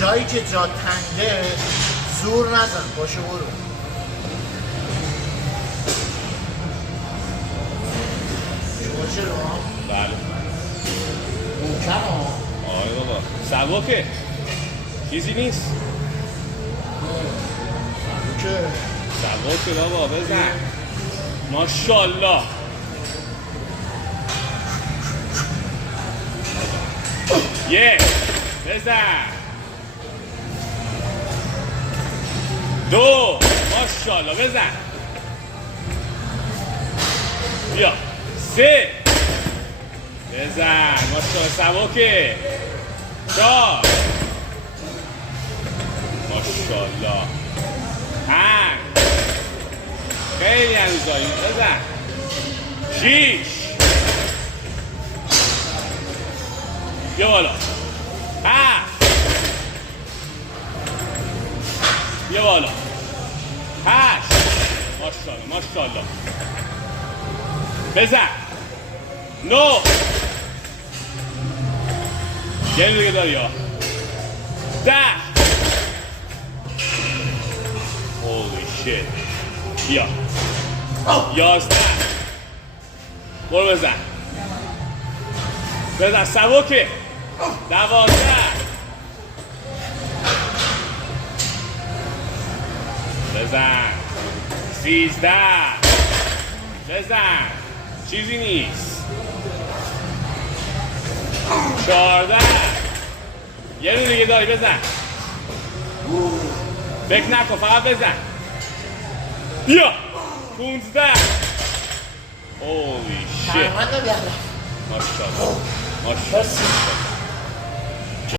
جایی که جا تنگه زور نزن، باشه برو. باشه رو هم؟ بله محکم ها؟ آره بابا سبکه چیزی نیست سبکه بابا بزن ماشالله بزن 2 ماشالله بزن بیا 3 بزن ماشالله سبکه 4 ماشالله 5 خیلی هنوزایی بزن 6 بیا بالا 7 بیا بالا 8 ماشالله ماشالله بزن 9 یه دیگه داری ها 10 holy shit بیا 11 برو بزن بزن سبکه 12 بزن 13 بزن چیزی نیست 14 یه دونه دیگه داری بزن فکر نکن فقط بزن بیا 15 holy shit ماشالله ماشالله